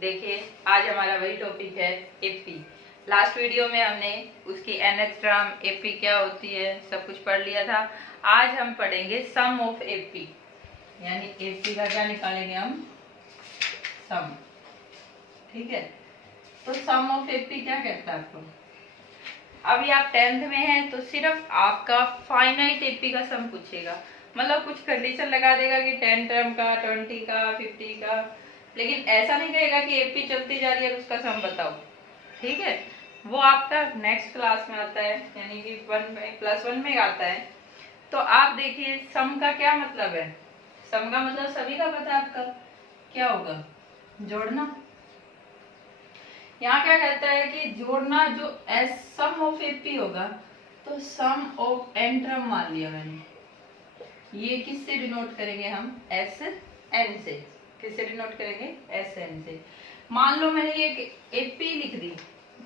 देखिए आज हमारा वही टॉपिक है एपी। लास्ट वीडियो में हमने उसकी nth टर्म एपी क्या होती है सब कुछ पढ़ लिया था। आज हम पढ़ेंगे सम ऑफ एपी, यानी एपी का क्या निकालेंगे हम, सम। ठीक है, तो सम ऑफ एपी क्या कहता है आपको। अभी आप 10th में हैं तो सिर्फ आपका फाइनाइट एपी का सम पूछेगा, मतलब कुछ कंडीशन लगा देगा कि 10 टर्म का, 20 का, 50 का, लेकिन ऐसा नहीं कहेगा कि एपी चलती जा रही है उसका सम बताओ। ठीक है, वो आपका नेक्स्ट क्लास में आता है, यानी कि +1 में आता है। तो आप देखिए सम का क्या मतलब है। सम का मतलब सभी का पता है आपका, क्या होगा, जोड़ना। यहाँ क्या कहता है कि जोड़ना, जो सम ऑफ एपी होगा तो सम ऑफ एन टर्म मान लिया मैंने। ये किससे डिनोट करेंगे हम, एस एन से। किससे डिनोट करेंगे, एस एन से। मान लो मैंने ये एपी लिख दी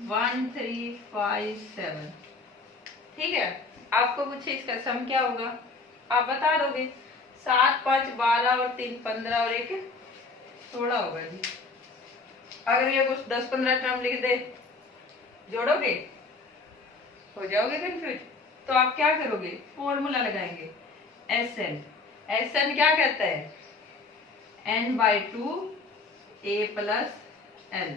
1 3 5 7। ठीक है, आपको पूछे इसका सम क्या होगा, आप बता दोगे। 7 5 12 और 3 15 और 1 16 होगा जी। अगर ये कुछ 10-15 टर्म लिख दे, जोड़ोगे, हो जाओगे कंफ्यूज। तो आप क्या करोगे, फॉर्मूला लगाएंगे एस एन। एस एन क्या कहता है, n/2 a plus l।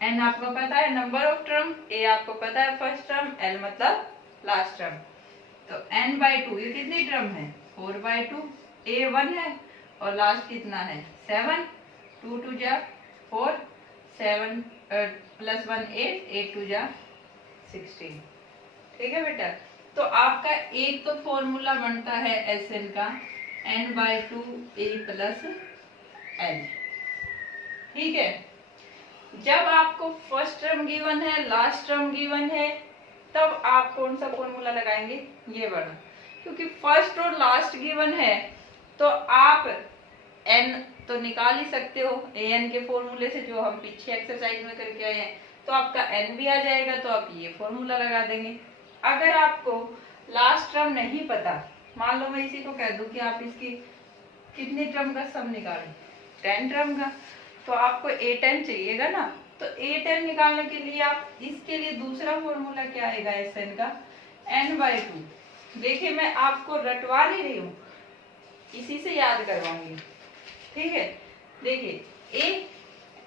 n आपको पता है नंबर ऑफ टर्म, a आपको पता है फर्स्ट टर्म, l मतलब लास्ट टर्म। तो n/2 ये कितनी टर्म है, 4/2। a 1 है और लास्ट कितना है 7। 2 2 जा 4, 7 + 1 8, 8 2 जा 16। ठीक है बेटा, तो आपका एक तो फॉर्मूला बनता है एस एन का n/2 a प्लस l। ठीक है, जब आपको फर्स्ट टर्म गिवन है, लास्ट टर्म गिवन है, तब आप कौन सा फॉर्मूला लगाएंगे, ये वाला। क्योंकि फर्स्ट और लास्ट गिवन है तो आप n तो निकाल ही सकते हो an के फॉर्मूले से, जो हम पीछे एक्सरसाइज में करके आए हैं। तो आपका n भी आ जाएगा, तो आप ये फॉर्मूला लगा देंगे। अगर आपको लास्ट टर्म नहीं पता, मान लो मैं इसी को कह दूं कि आप इसकी कितनी टर्म का सम निकालें, 10 टर्म का, तो आपको a10 चाहिएगा ना। तो a10 निकालने के लिए आप इसके लिए दूसरा फॉर्मूला क्या आएगा एस एन का, n/2। देखिए मैं आपको रटवा नहीं रही हूँ, इसी से याद करवाऊंगी। ठीक है, देखिए a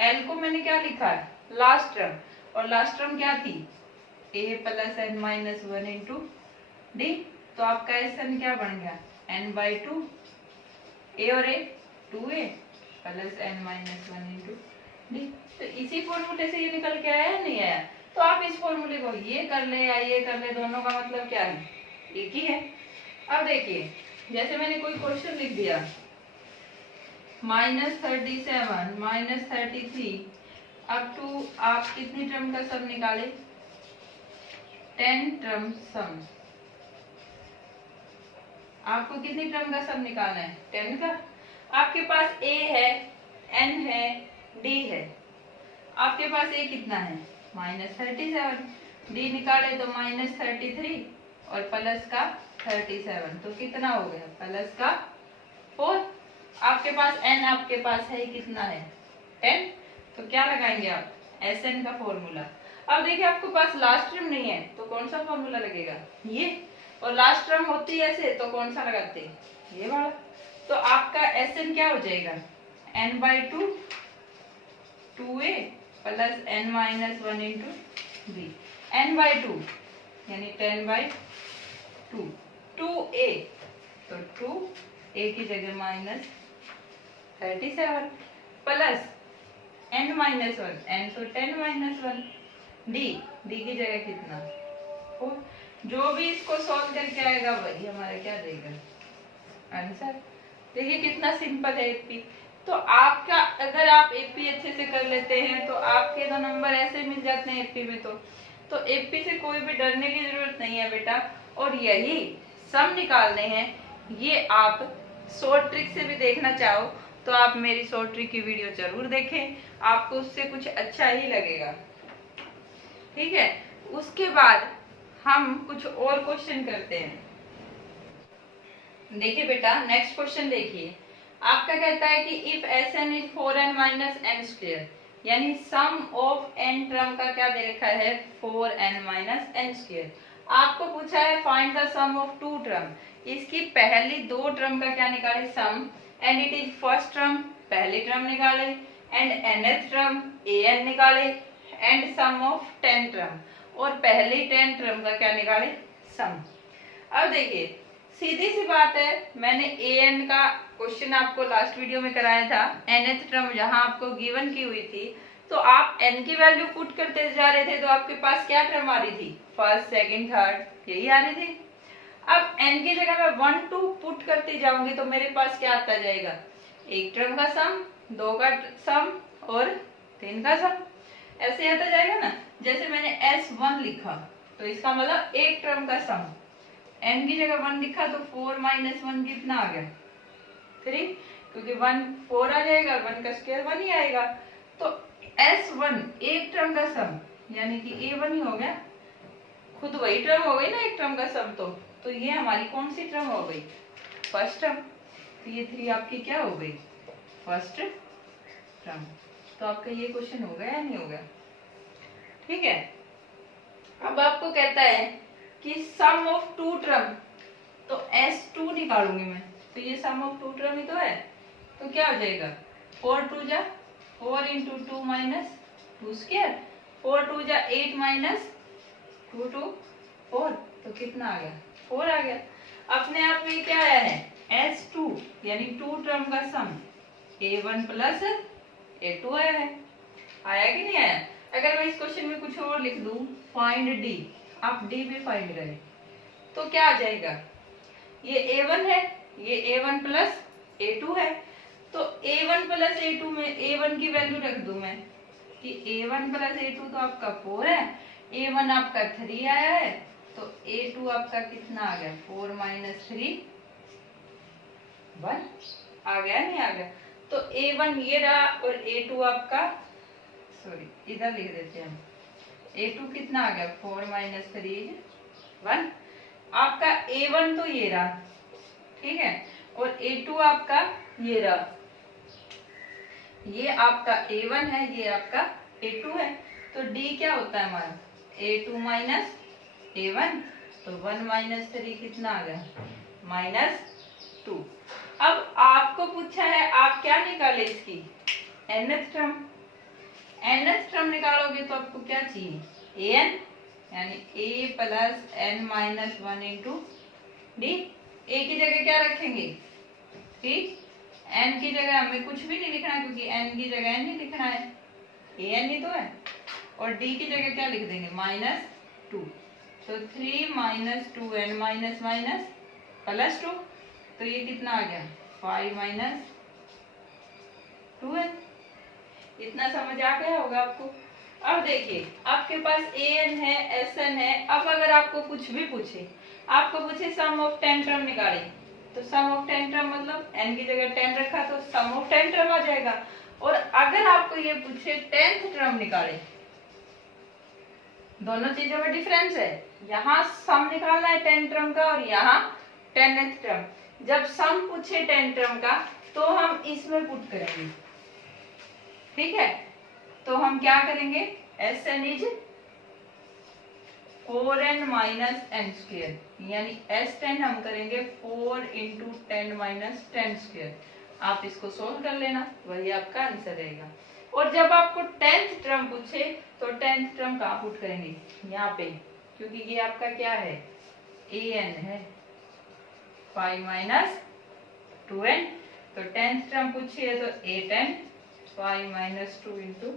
l को मैंने क्या लिखा है, लास्ट टर्म, और लास्ट टर्म क्या थी, a plus n minus 1 into D. तो आपका एस एन क्या बन गया, n/2 a और a 2a plus n minus 1 into D. तो इसी फॉर्मूले से ये निकल के आया है, नहीं आया। तो आप इस फॉर्मूले को ये कर ले या ये कर ले, दोनों का मतलब क्या है, एक ही है। अब देखिए जैसे मैंने कोई क्वेश्चन लिख दिया -37 -33 अप टू आप कितनी टर्म का सम निकाले, 10 टर्म सम। आपको कितनी टर्म का सम निकालना है, 10 का। आपके पास a है, n है, d है। आपके पास a कितना है, -37। d निकाले तो -33 और प्लस का 37, तो कितना हो गया, प्लस का 4। आपके पास n आपके पास है कितना है, 10। तो क्या लगाएंगे आप, एस एन का फॉर्मूला। अब देखिए आपके पास लास्ट टर्म नहीं है तो कौन सा फॉर्मूला लगेगा, ये। और लास्ट टर्म होती है ऐसे तो कौन सा लगाते हैं, ये वाला। तो आपका एस एन क्या हो जाएगा, n/2 2a plus n minus 1 into b। n/2 यानी 10/2, 2a तो 2a की जगह -37 प्लस n माइनस 1, n तो 10 माइनस 1, d की जगह कितना 4। जो भी इसको सॉल्व करके आएगा वही हमारा क्या देगा, आंसर। देखिए कितना सिंपल है एपी। तो आपका अगर आप एपी अच्छे से कर लेते हैं तो आपके तो नंबर ऐसे मिल जाते हैं एपी में। तो एपी से कोई भी डरने की जरूरत नहीं है बेटा। और यही सम निकालने हैं, ये आप शॉर्ट ट्रिक से भी देखना चाहो तो आप मेरी शॉर्ट ट्रिक की वीडियो जरूर देखें, आपको उससे कुछ अच्छा ही लगेगा। ठीक है, उसके बाद हम कुछ और क्वेश्चन करते हैं। देखिए बेटा नेक्स्ट क्वेश्चन देखिए, आपका कहता है कि if S n is 4n minus n square, यानी सम ऑफ n टर्म का क्या दे रखा है 4n माइनस एन स्क्वायर। आपको पूछा है find the sum of two term, इसकी पहली दो टर्म का क्या निकाले sum, and it is first term पहली टर्म निकाले एंड nth टर्म an निकाले एंड सम ऑफ 10 टर्म, और पहली 10 टर्म का क्या निकाले सम। अब देखिए सीधी सी बात है, मैंने an का क्वेश्चन आपको लास्ट वीडियो में कराया था, nth टर्म जहां आपको गिवन की हुई थी, तो आप n की वैल्यू पुट करते जा रहे थे तो आपके पास क्या टर्म आ रही थी, फर्स्ट सेकंड थर्ड यही आ रही थी। अब n की जगह मैं 1 2 पुट करती जाऊंगी तो मेरे पास क्या आता जाएगा, एक टर्म का सम, दो का सम और 3 का सम, ऐसे आता जाएगा ना। जैसे मैंने S1 लिखा तो इसका मतलब एक टर्म का सम, n की जगह 1 लिखा तो 4 माइनस 1 कितना आ गया 3, क्योंकि 1 4 आ जाएगा, 1 का स्क्वायर 1 ही आएगा। तो S1 एक टर्म का सम यानी कि A1 ही हो गया, खुद वही टर्म हो गई ना एक टर्म का सम। तो ये हमारी कौन सी टर्म हो गई, फर्स्ट टर्म। तो ये 3 आपकी क्या हो गई, फर्स्ट टर्म। तो आपका ये क्वेश्चन हो गया या नहीं हो गया, ठीक है। अब आपको कहता है कि सम ऑफ टू टर्म, तो S2 निकालूंगी मैं, तो ये सम ऑफ टू टर्म ही तो है, तो क्या हो जाएगा 4 2 जा 4 इंटू 2 माइनस 2 स्क्वायर, 4 2 जा 8 माइनस 2 2 4, तो कितना आ गया 4 आ गया। अपने आप में क्या आया है S2 यानी टू टर्म का सम A1 प्लस A2 आया है, आया कि नहीं आया। अगर मैं इस क्वेश्चन में कुछ और लिख दूं, फाइंड D, आप D भी फाइंड करें तो क्या आ जाएगा, ये A1 है, ये A1 प्लस A2 है, तो A1 प्लस A2 में A1 की वैल्यू रख दूं मैं कि A1 प्लस A2 तो आपका 4 है, A1 आपका 3 आया है, तो A2 आपका कितना आ गया 4 माइनस 3 1 आ गया नहीं आ गया। तो A1 ये रहा और A2 आपका, सॉरी इधर लिख देते हैं हम, A2 कितना आ गया 4 माइनस 3 1, आपका A1 तो ये रहा, ठीक है, और A2 आपका ये रहा, ये आपका A1 है, ये आपका A2 है। तो D क्या होता है हमारा A2 माइनस A1, तो 1 माइनस 3 कितना आ गया -2। अब आपको पूछा है आप क्या निकाले इसकी nth टर्म, nth टर्म निकालोगे तो आपको क्या चाहिए an, यानी a plus n minus 1 into D. a की जगह क्या रखेंगे 3, n की जगह हमें कुछ भी नहीं लिखना क्योंकि n की जगह n ही लिखना है, an ही तो है, और d की जगह क्या लिख देंगे -2, तो 3 minus 2n minus minus plus 2, तो ये कितना आ गया 5 माइनस 2n। इतना समझ आ गया होगा आपको। अब देखिए आपके पास an है Sn है, अब अगर आपको कुछ भी पूछे, आपको पूछे सम ऑफ 10 टर्म निकाले, तो सम ऑफ 10 टर्म मतलब n की जगह 10 रखा तो सम ऑफ 10 टर्म आ जाएगा। और अगर आपको ये पूछे 10th टर्म निकाले, दोनों चीजों में डिफरेंस है, यहाँ सम निकालना है 10 टर्म का और यहाँ 10th टर्म। जब सम पूछे 10 टर्म का तो हम इसमें पुट करेंगे, ठीक है। तो हम क्या करेंगे Sn is 4n minus n square, यानी S10 हम करेंगे 4 इंटू 10 माइनस 10 स्क्वेयर। आप इसको सोल्व कर लेना, वही आपका आंसर रहेगा। और जब आपको 10th टर्म पूछे तो 10th टर्म कहाँ पुट करेंगे, यहाँ पे, क्योंकि ये आपका क्या है an है 5 माइनस 2n, तो 10th टर्म पूछिए तो 8n 5 minus 2 into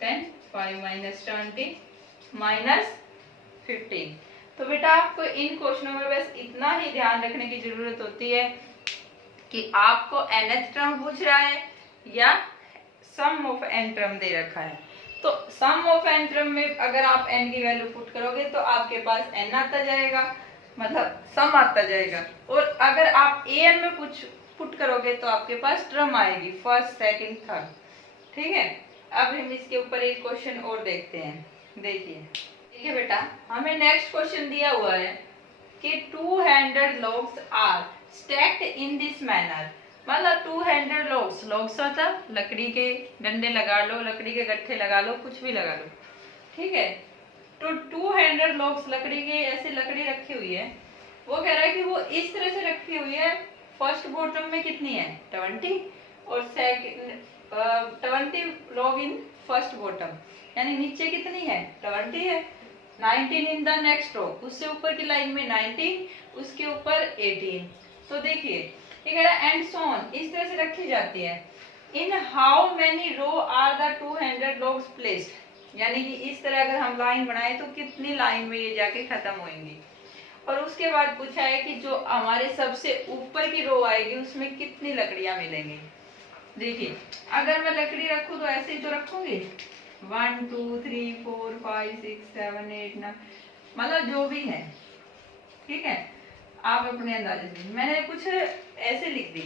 10 5 minus 20 minus 15। तो बेटा आपको इन क्वेश्चनों में बस इतना ही ध्यान रखने की जरूरत होती है कि आपको nth टर्म पूछ रहा है या सम ऑफ n टर्म दे रखा है। तो सम ऑफ n टर्म में अगर आप n की वैल्यू पुट करोगे तो आपके पास n आता जाएगा, मतलब सम आता जाएगा। और अगर आप an में कुछ पुट करोगे तो आपके पास टर्म आएगी फर्स्ट सेकंड थर्ड, ठीक है। अब हम इसके ऊपर एक क्वेश्चन और देखते हैं। देखिए ठीक है बेटा, हमें नेक्स्ट क्वेश्चन दिया हुआ है कि 200 logs are stacked in this manner. मतलब 200 लॉग्स, लॉग्स मतलब लकड़ी के डंडे लगा लो, लकड़ी के गट्ठे लगा लो, कुछ भी लगा लो, ठीक है। तो 200 लॉग्स लकड़ी के, ऐसे लकड़ी रखी हुई है। वो कह रहा है कि वो इस तरह से रखी हुई है, फर्स्ट बॉटम में कितनी है 20 और second 20 log in first bottom, यानी नीचे कितनी है 20 है, 19 इन द नेक्स्ट रो, उससे ऊपर की लाइन में 19, उसके ऊपर 18। तो देखिए ये कह रहा है एंड सो ऑन, इस तरह से रखी जाती है। In how many row are the 200 logs placed, यानी कि इस तरह अगर हम लाइन बनाए तो कितनी लाइन में ये जाके खत्म होंगी। और उसके बाद पूछा है कि जो हमारे सबसे ऊपर की रो आएगी उसमें कितनी लकड़ियां मिलेंगी। देखिए अगर मैं लकड़ी रखूं तो ऐसे ही तो रखूंगी, 1 2 3 4 5 6 7 8 9, मतलब जो भी है, ठीक है। आप अपने अंदाजे से, मैंने कुछ ऐसे लिख दी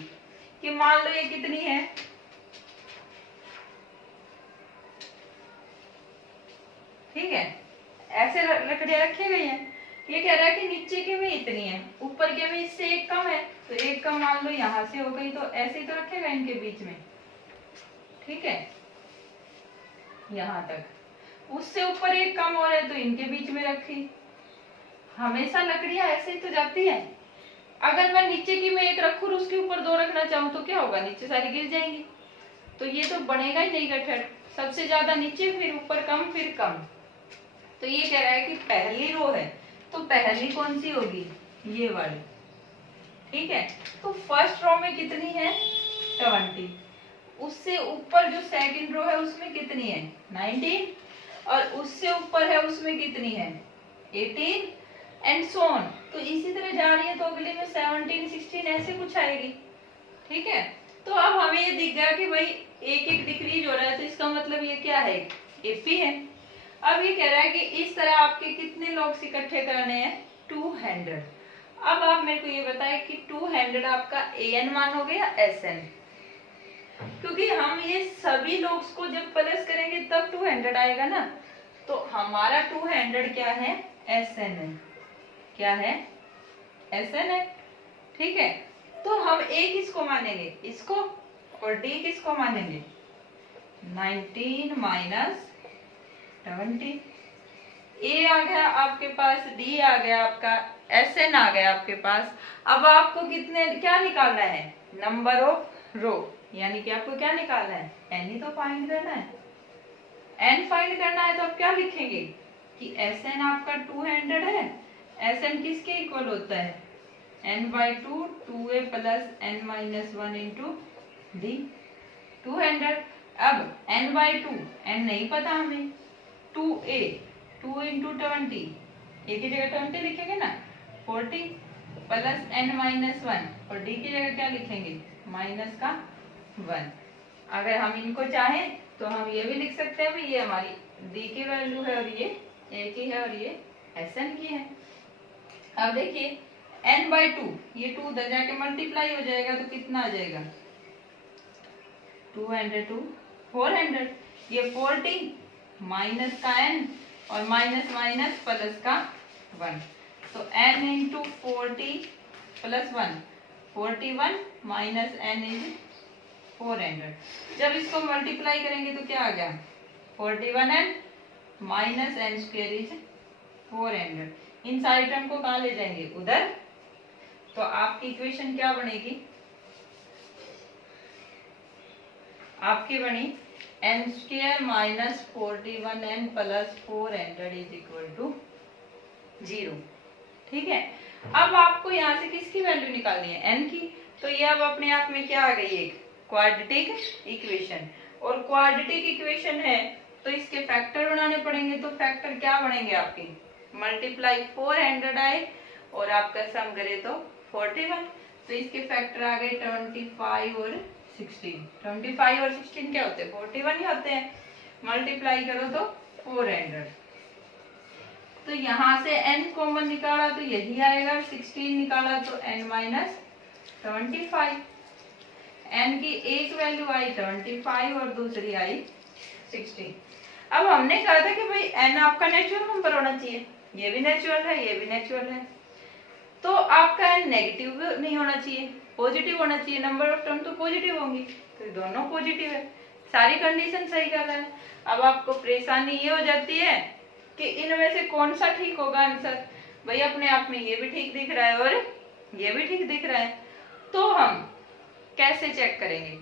कि मान लो ये कितनी है, ठीक है, ऐसे लकड़ियां रखी गई हैं। ये कह रहा है कि नीचे के में इतनी है, ऊपर के में इससे एक कम है, तो एक कम मान लो यहां से हो गई, तो ऐसे ही तो रखेगा इनके बीच में, ठीक है, यहां तक। उससे ऊपर एक कम और है तो इनके बीच में रखी। हमेशा लकड़ियां ऐसे ही तो जाती है। अगर मैं नीचे की में एक रखूं और उसके ऊपर 2 रखना चाहूं तो क्या होगा, नीचे सारी गिर जाएंगी, तो ये तो बनेगा ही नहीं गठर, सबसे ज्यादा नीचे, फिर ऊपर कम, फिर कम। तो ये कह रहा है कि पहली रो है तो पहली कौन सी होगी, ये वाली, ठीक है। तो फर्स्ट रो में कितनी है 20, उससे ऊपर जो सेकंड रो है उसमें कितनी है 19, और उससे ऊपर है उसमें कितनी है 18 एंड सो ऑन। तो इसी तरह जा रही है तो अगले में 17 16 ऐसे कुछ आएगी, ठीक है। तो अब हमें ये दिख गया कि भाई एक एक डिक्रीज हो रहा है, तो इसका मतलब ये क्या है, एफी है। अब ये कह रहा है कि इस तरह आपके कितने लॉग्स इकट्ठे करने हैं 200। अब आप मेरे को ये बताएं कि 200 आपका an मानोगे या sn, क्योंकि हम ये सभी लॉग्स को जब प्लस करेंगे तब 200 आएगा ना। तो हमारा 200 क्या है sn है, क्या है sn है, ठीक है। तो हम a किसको मानेंगे, इसको, और d किसको मानेंगे 19 माइनस 20। ए आ गया आपके पास, डी आ गया आपका, एस एन आ गया आपके पास। अब आपको कितने क्या निकालना है, नंबर ऑफ रो, यानी कि आपको क्या निकालना है एन ही तो फाइंड करना है, एन फाइंड करना है। तो आप क्या लिखेंगे कि एस एन आपका 200 है, एस एन किसके इक्वल होता है n/2 2a plus n minus 1 into D 200। अब n/2 n नहीं पता हमें, 2a 2 इंटू 20, ए की जगह 20 लिखेंगे ना 40 प्लस n माइनस 1, और डी की जगह क्या लिखेंगे माइनस का 1। अगर हम इनको चाहें तो हम ये भी लिख सकते हैं, ये हमारी डी की वैल्यू है और ये ए की है और ये एस एन की है। अब देखिए n/2, ये 2 उधर जाके मल्टीप्लाई हो जाएगा तो कितना आ जाएगा 200 to 400, ये 40 माइनस का n और माइनस माइनस प्लस का 1, तो n into 40 plus 1 41 minus n is 400। जब इसको मल्टीप्लाई करेंगे तो क्या आ गया 41n minus n square is 400। इन सारी टर्म को कहाँ ले जाएंगे उधर, तो आपकी इक्वेशन क्या बनेगी, आपकी बनी n square minus 41n plus 400 is equal to 0, ठीक है। अब आपको यहाँ से किसकी वैल्यू निकालनी है n की, तो ये अब अपने आप में क्या आ गई एक क्वाड्रेटिक इक्वेशन, और क्वाड्रेटिक इक्वेशन है तो इसके फैक्टर बनाने पड़ेंगे। तो फैक्टर क्या बनेंगे आपके मल्टीप्लाई 400 आए और आपका सम करे तो 41, तो इसके फैक्टर आ गए 25 और 16। 25 और 16 क्या होते हैं 41 ही होते हैं, मल्टीप्लाई करो तो 400। तो यहाँ से n कॉमन निकाला तो यही आएगा, 16 निकाला तो n माइनस 25। n की एक वैल्यू आई 25 और दूसरी आई 16। अब हमने कहा था कि भाई n आपका नेचुरल नंबर होना चाहिए, ये भी नेचुरल है ये भी नेचुरल है, तो आपका एन नेगेटिव नहीं होना चाहिए, पॉजिटिव होना चाहिए, नंबर ऑफ टर्म तो पॉजिटिव होंगी, तो दोनों पॉजिटिव है, सारी कंडीशन सही कर रहा है। अब आपको परेशानी ये हो जाती है कि इनमें से कौन सा ठीक होगा आंसर। भाई अपने आप में ये भी ठीक दिख रहा है और ये भी ठीक दिख रहा है, तो हम कैसे चेक करेंगे?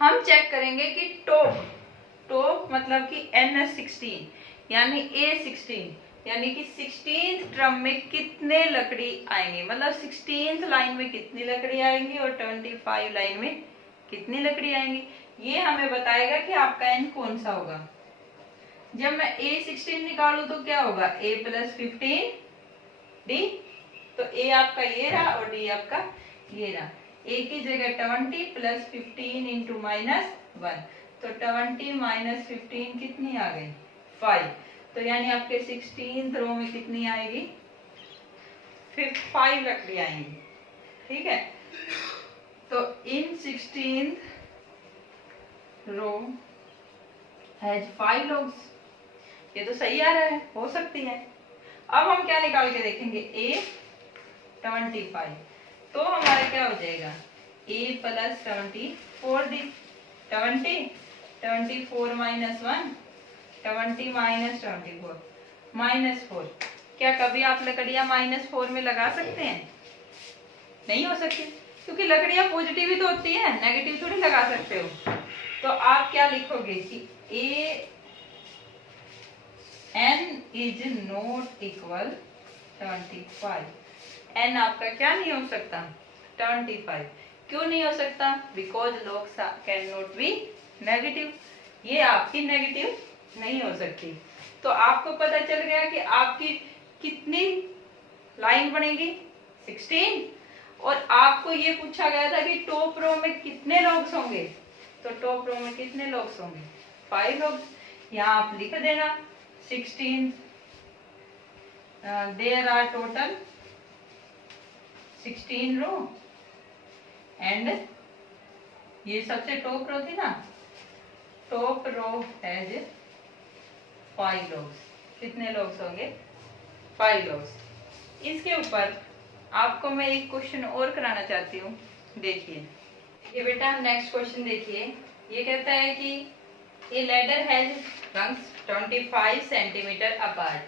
हम चेक करेंगे कि टॉप मतलब कि n16 यानी A16 यानी कि 16th टर्म में कितने लकड़ी आएंगे, मतलब 16th लाइन में कितनी लकड़ी आएंगी और 25 लाइन में कितनी लकड़ी आएंगी, ये हमें बताएगा कि आपका n कौन सा होगा। जब मैं A16 निकालू तो क्या होगा, A + 15 D, तो A आपका ये रहा और D आपका ये रहा। A की जगह 20 + 15 × -1, तो 20 - 15 कितनी आ गई, 5, तो यानी आपके 16th रो में कितनी आएगी, 5 लकड़ी आएंगी। ठीक है, तो इन 16th रो हैज 5 लॉग्स, ये तो सही आ रहा है, हो सकती है। अब हम क्या निकाल के देखेंगे, A 25, तो हमारा क्या हो जाएगा, A + 74 D, 20 24 - 1 20 - 24 -4। क्या कभी आप लकड़ियां -4 में लगा सकते हैं? नहीं हो सकती, क्योंकि लकड़ियां पॉजिटिव ही तो होती है, नेगेटिव थोड़ी लगा सकते हो। तो आप क्या लिखोगे कि n is not equal 25, n आपका क्या नहीं हो सकता, 25। क्यों नहीं हो सकता, because logs can not be negative, ये आपकी नेगेटिव नहीं हो सकती। तो आपको पता चल गया कि आपकी कितनी लाइन बनेगी, 16, और आपको ये पूछा गया था कि टॉप रो में कितने लॉग्स होंगे, तो टॉप रो में कितने लॉग्स होंगे, 5 लॉग्स। यहाँ आप लिख देना 16, there are total 16 row and ये सबसे टॉप रो थी ना, टॉप रो हैज 5 लॉग्स। कितने लॉग्स होंगे, 5 लॉग्स। इसके ऊपर आपको मैं एक क्वेश्चन और कराना चाहती हूँ, देखिए ये बेटा नेक्स्ट क्वेश्चन देखिए। ये कहता है कि ए ladder has rungs 25 centimetre apart,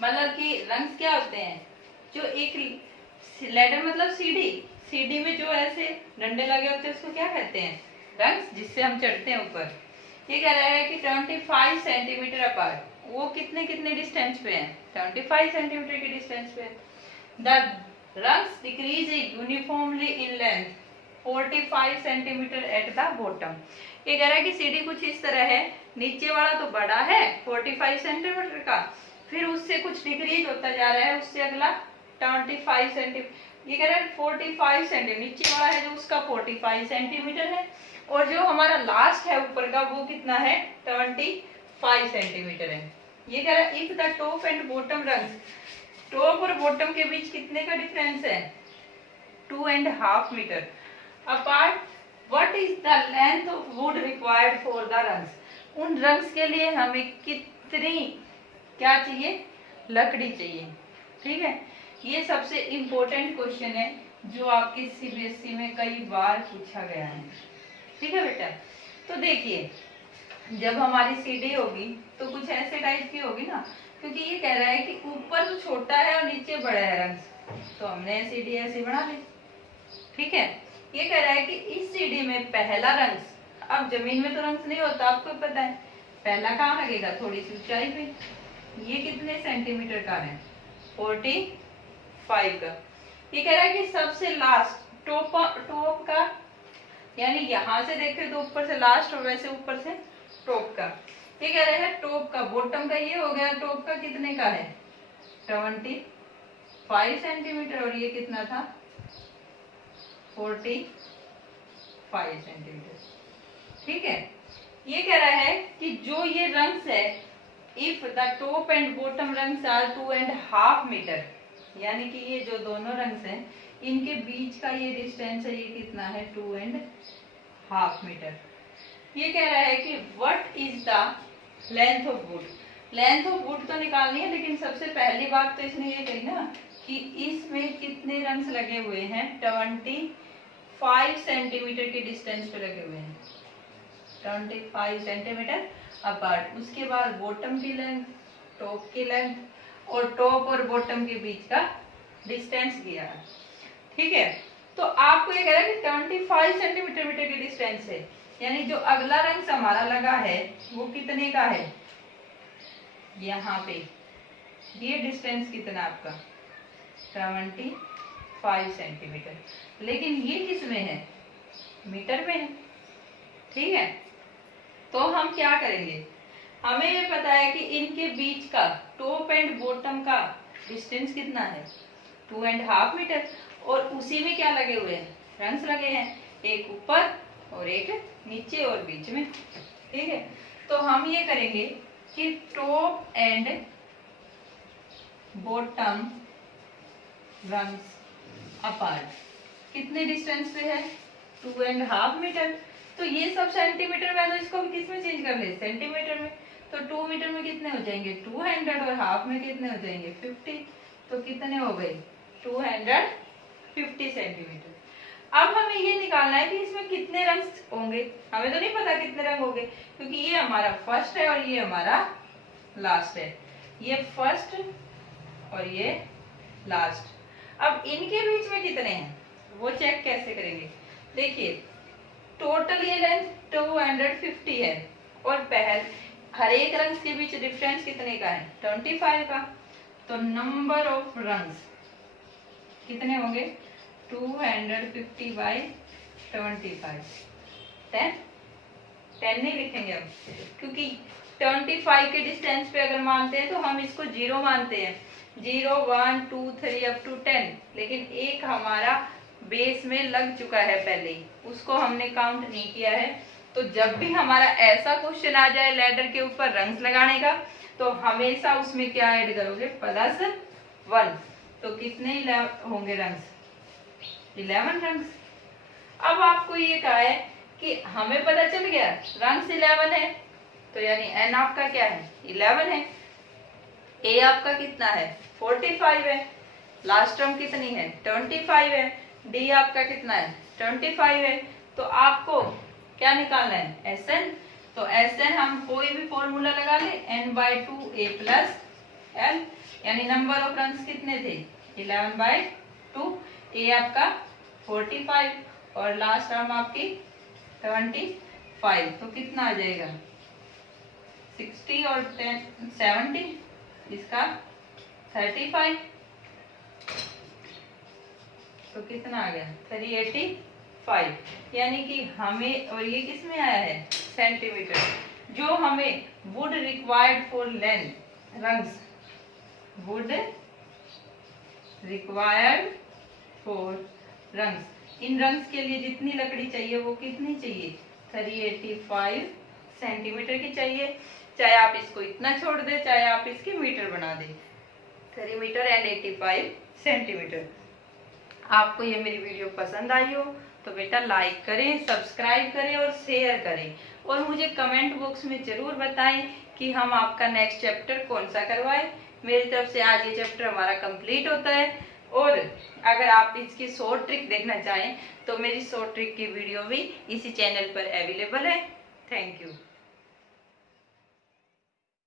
मतलब कि रंग्स क्या होते हैं, जो एक लैडर मतलब सीढ़ी में जो ऐसे डंडे लगे होते हैं उसको क्या कहते हैं, रंग्स, जिससे हम चढ़ते हैं ऊपर। ये कह रहा है कि 25 सेंटीमीटर अपार्ट, वो कितने कितने डिस्टेंस पे हैं, 25 सेंटीमीटर की डिस्टेंस पे। The rungs decrease uniformly in length 45 centimetre at the bottom. ये कह रहा है कि सीढ़ी कुछ इस तरह है, नीचे वाला तो बड़ा है 45 सेंटीमीटर का, फिर उससे कुछ डिक्रीज होता जा रहा है, उससे अगला 25 सेंटीमीटर। ये कह रहा है 45 सेंटीमीटर, नीचे वाला है जो उसका 45 सेंटीमीटर है, और जो हमारा लास्ट है ऊपर का वो कितना है, 25 सेंटीमीटर है। ये कह रहा है if the top and bottom rungs, top और बॉटम के बीच कितने का डिफरेंस है, 2.5 metre apart, what is the length of wood required for the rungs. उन रंग्स के लिए हमें कितनी क्या चाहिए, लकड़ी चाहिए। ठीक है, ये सबसे इम्पोर्टेंट क्वेश्चन है जो आपके सीबीएसई में कई बार पूछा गया है। ठीक है बेटा, तो देखिए जब हमारी सीढ़ी होगी तो कुछ ऐसे टाइप की होगी ना, क्योंकि ये कह रहा है कि ऊपर तो छोटा है और नीचे बड़ा है रंग्स, तो हमने सीढ़ी ऐसी बना ली। ठीक है, ये कह रहा है कि इस सीढ़ी में पहला रंग्स, अब जमीन में तो रंग्स नहीं होता आपको पता है, पहला कहाँ लगेगा, थोड़ी सी ऊंचाई पे। ये कितने सेंटीमीटर का है, 45 का। ये कह रहा है कि सबसे लास्ट टॉप का, यानी यहां से देखे तो ऊपर से लास्ट और वैसे ऊपर से टॉप का। ये कह रहे हैं टॉप का, बॉटम का ये हो गया, टॉप का कितने का है, 25 सेंटीमीटर, और ये कितना था, 45 सेंटीमीटर। ठीक है, ये कह रहा है कि जो ये रंग्स है, if the top and bottom rungs are 2.5 metre, यानी कि ये जो दोनों रंग्स हैं इनके बीच का ये डिस्टेंस है, ये कितना है, 2.5 मीटर। ये कह रहा है कि what is the length of would. Length of would तो निकालनी है, लेकिन सबसे पहली बात तो इसने ये कही ना कि इसमें कितने रंग्स लगे हुए हैं, 25 सेंटीमीटर के डिस्टेंस पे लगे हुए हैं, 25 सेंटीमीटर अपार्ट। उसके बाद बॉटम की लेंथ, टॉप की लेंथ और टॉप और बॉटम के बीच का डिस्टेंस दिया है। ठीक है, तो आपको ये कह रहा है कि 25 सेंटीमीटर के डिस्टेंस है, यानी जो अगला रंग हमारा लगा है वो कितने का है, यहाँ पे ये डिस्टेंस कितना आपका 75 सेंटीमीटर, लेकिन ये किस में है, मीटर में है। ठीक है, तो हम क्या करेंगे, हमें ये पता है कि इनके बीच का टॉप एंड बॉटम का डिस्टेंस कितना है, 2.5 मीटर, और उसी में क्या लगे हुए हैं, रंग्स लगे हैं, एक ऊपर और एक नीचे और बीच में। ठीक है, तो हम ये करेंगे कि top and bottom rungs apart कितने डिस्टेंस पे है, 2.5 मीटर। तो ये सब सेंटीमीटर में, तो इसको भी किस में चेंज कर ले, सेंटीमीटर में। तो 2 मीटर में कितने हो जाएंगे 200, और हाफ में कितने हो जाएंगे 50। तो कितने हो गए 250 सेंटीमीटर। अब हमें ये निकालना है कि इसमें कितने रंग होंगे। हमें तो नहीं पता कितने रंग होंगे, क्योंकि ये हमारा फर्स्ट है और ये हमारा लास्ट है, ये फर्स्ट और ये लास्ट। अब इनके बीच में कितने हैं वो चेक कैसे करेंगे। देखिए टोटल ये लेंथ 250 है, और हर एक रंग के बीच डिफरेंस कितने का है 25 का। तो नंबर ऑफ रंग्स कितने होंगे 250 बाई 25, 10 नहीं लिखेंगे अब, क्योंकि 25 के डिस्टेंस पे अगर मानते हैं तो हम इसको 0 मानते हैं, 0 1 2 3 अप टू 10, लेकिन एक हमारा बेस में लग चुका है पहले ही, उसको हमने काउंट नहीं किया है। तो जब भी हमारा ऐसा क्वेश्चन आ जाए लैडर के ऊपर रंग्स लगाने का, तो हमेशा उसमें क्या ऐड करोगे +1। तो कितने होंगे रंग्स 11 रंग्स। अब आपको ये कहा है कि हमें पता चल गया रंग्स 11 है, तो यानी n आपका क्या है 11 है, a आपका कितना है 45 है, लास्ट टर्म कितनी है 25 है, d आपका कितना है 25 है। तो आपको क्या निकालना है Sn। तो Sn हम कोई भी फॉर्मूला लगा ले, n/2 a + l, यानी नंबर ऑफ रंग्स कितने थे 11/2, a आपका 45 और लास्ट टर्म आपकी 25। तो कितना आ जाएगा 60 और 10 70, इसका 35, तो कितना आ गया 385। यानी कि हमें, और ये किस में आया है सेंटीमीटर, जो हमें would required for length rungs, would required for rungs, in rungs के लिए जितनी लकड़ी चाहिए वो कितनी चाहिए 385 सेंटीमीटर की चाहिए। चाहे आप इसको इतना छोड़ दे, चाहे आप इसकी मीटर बना दे, 3 मीटर एंड 85 सेंटीमीटर। आपको ये मेरी वीडियो पसंद आई हो तो बेटा लाइक करें, सब्सक्राइब करें और शेयर करें, और मुझे कमेंट बॉक्स में जरूर बताएं कि हम आपका नेक्स्ट चैप्टर कौन सा करवाएं। मेरी तरफ से आज ये चैप्टर हमारा कंप्लीट होता है, और अगर आप इसकी शॉर्ट ट्रिक देखना चाहें तो मेरी शॉर्ट ट्रिक की वीडियो भी इसी चैनल पर अवेलेबल है। Thank you.